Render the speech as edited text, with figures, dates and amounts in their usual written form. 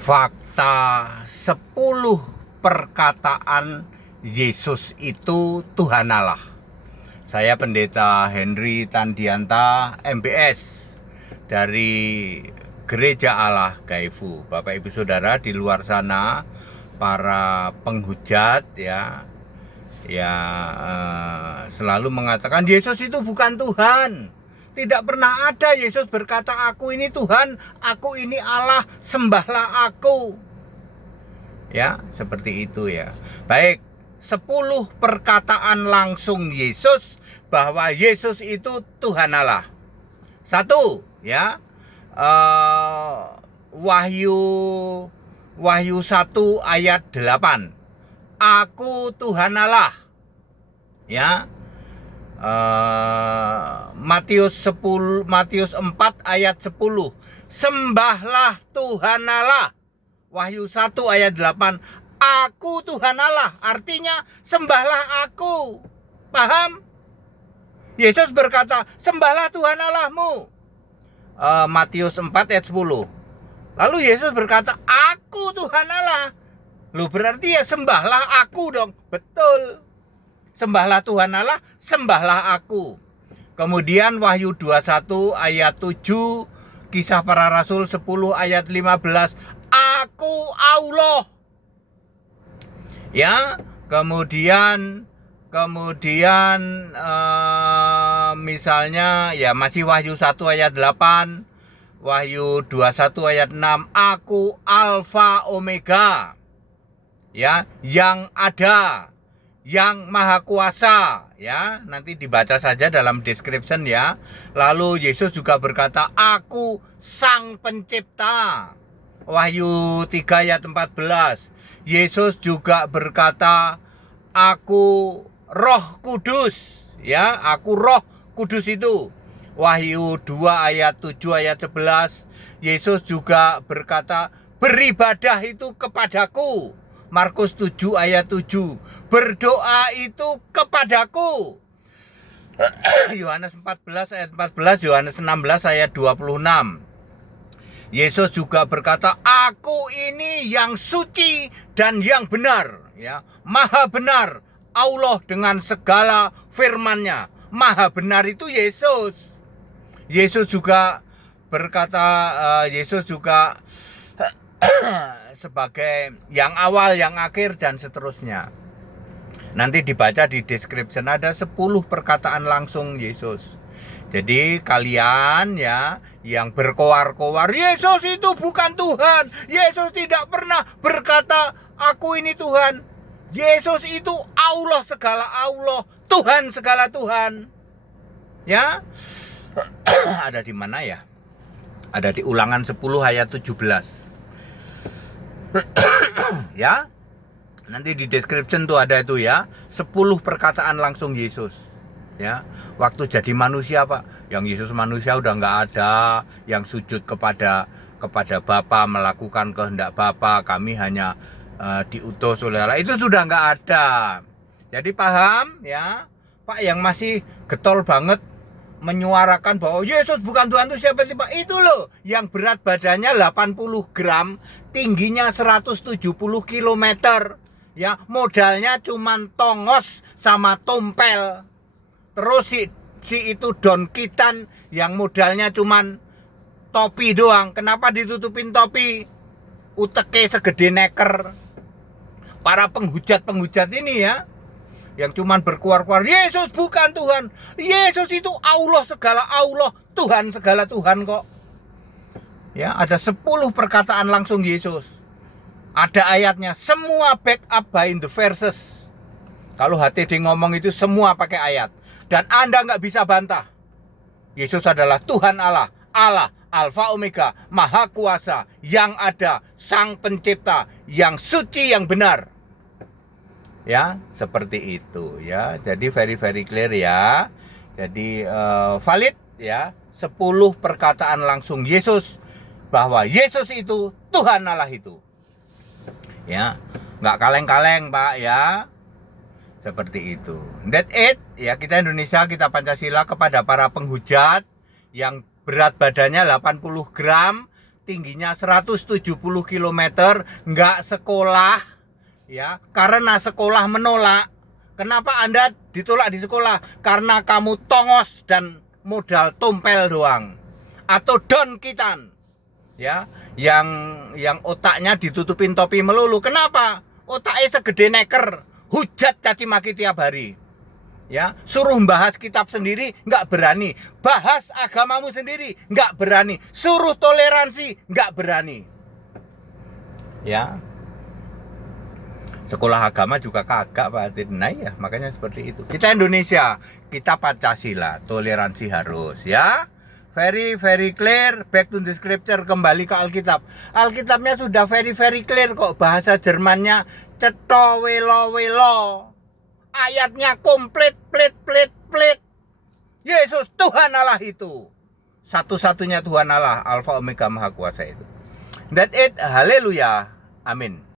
Fakta 10 perkataan Yesus itu Tuhan Allah. Saya Pendeta Henry Tandianta MBS dari Gereja Allah Gaifu. Bapak Ibu Saudara di luar sana, para penghujat selalu mengatakan Yesus itu bukan Tuhan. Tidak pernah ada Yesus berkata, aku ini Tuhan, aku ini Allah, sembahlah aku. Ya, seperti itu ya. Baik, 10 perkataan langsung Yesus bahwa Yesus itu Tuhan Allah. 1, ya. Wahyu 1 ayat 8. Aku Tuhan Allah. Ya. Matius 4 ayat 10. Sembahlah Tuhan Allah. Wahyu 1 ayat 8. Aku Tuhan Allah. Artinya sembahlah aku. Paham? Yesus berkata, sembahlah Tuhan Allahmu. Matius 4 ayat 10. Lalu Yesus berkata, aku Tuhan Allah. Loh, berarti ya sembahlah aku dong. Betul. Sembahlah Tuhan Allah, sembahlah aku. Kemudian Wahyu 21 ayat 7, Kisah Para Rasul 10 ayat 15, aku Allah. Ya, kemudian misalnya ya masih Wahyu 1 ayat 8, Wahyu 21 ayat 6, aku Alfa Omega. Ya, yang ada, yang maha kuasa, ya, nanti dibaca saja dalam description ya. Lalu Yesus juga berkata, aku sang pencipta. Wahyu 3 ayat 14. Yesus juga berkata, aku Roh Kudus, ya, aku Roh Kudus itu. Wahyu 2 ayat 7 ayat 11. Yesus juga berkata, beribadah itu kepadaku. Markus 7 ayat 7. Berdoa itu kepadaku. Yohanes 14 ayat 14, Yohanes 16 ayat 26. Yesus juga berkata, aku ini yang suci dan yang benar, ya. Maha benar Allah dengan segala firman-Nya. Maha benar itu Yesus. Yesus juga berkata, Yesus juga sebagai yang awal, yang akhir, dan seterusnya. Nanti dibaca di description, ada 10 perkataan langsung Yesus. Jadi kalian ya yang berkoar-koar, Yesus itu bukan Tuhan, Yesus tidak pernah berkata aku ini Tuhan, Yesus itu Allah segala Allah, Tuhan segala Tuhan. Ya. Ada di mana ya? Ada di Ulangan 10 ayat 17. Ya, nanti di description tuh ada itu ya, 10 perkataan langsung Yesus. Ya, waktu jadi manusia Pak, yang Yesus manusia udah nggak ada, yang sujud kepada Bapa, melakukan kehendak Bapa, kami hanya diutus oleh Allah, itu sudah nggak ada. Jadi paham ya, Pak, yang masih getol banget menyuarakan bahwa Yesus bukan Tuhan itu siapa sih Pak? Itu loh, yang berat badannya 80 gram, tingginya 170 km, ya, modalnya cuman tongos sama tompel. Terus si itu Don Kitan yang modalnya cuman topi doang. Kenapa ditutupin topi? Uteke segede neker. Para penghujat ini ya, yang cuman berkuar-kuar, Yesus bukan Tuhan, Yesus itu Allah segala Allah, Tuhan segala Tuhan kok. Ya, ada 10 perkataan langsung Yesus. Ada ayatnya, semua back up by the verses. Kalau HTD ngomong itu semua pakai ayat. Dan Anda nggak bisa bantah. Yesus adalah Tuhan Allah, Allah, Alfa Omega, Maha Kuasa, yang ada, Sang Pencipta, yang suci, yang benar. Ya, seperti itu ya. Jadi very clear ya. Jadi valid ya, 10 perkataan langsung Yesus bahwa Yesus itu Tuhan Allah itu. Ya, nggak kaleng-kaleng Pak ya. Seperti itu. That's it ya, kita Indonesia, kita Pancasila, kepada para penghujat yang berat badannya 80 gram, tingginya 170 km, nggak sekolah, ya, karena sekolah menolak. Kenapa Anda ditolak di sekolah? Karena kamu tongos dan modal tompel doang, atau don kitan, ya, yang otaknya ditutupin topi melulu. Kenapa? Otaknya segede neker, hujat caci maki tiap hari. Ya, suruh bahas kitab sendiri nggak berani, bahas agamamu sendiri nggak berani, suruh toleransi nggak berani. Ya, sekolah agama juga kagak Pak Nah ya, makanya seperti itu. Kita Indonesia, kita Pancasila, toleransi harus, ya. Very clear. Back to the scripture, kembali ke Alkitab. Alkitabnya sudah very clear kok. Bahasa Jermannya ceto welo. Ayatnya komplit, plit. Yesus Tuhan Allah itu. Satu-satunya Tuhan Allah, Alfa Omega Maha Kuasa itu. That it, haleluya. Amin.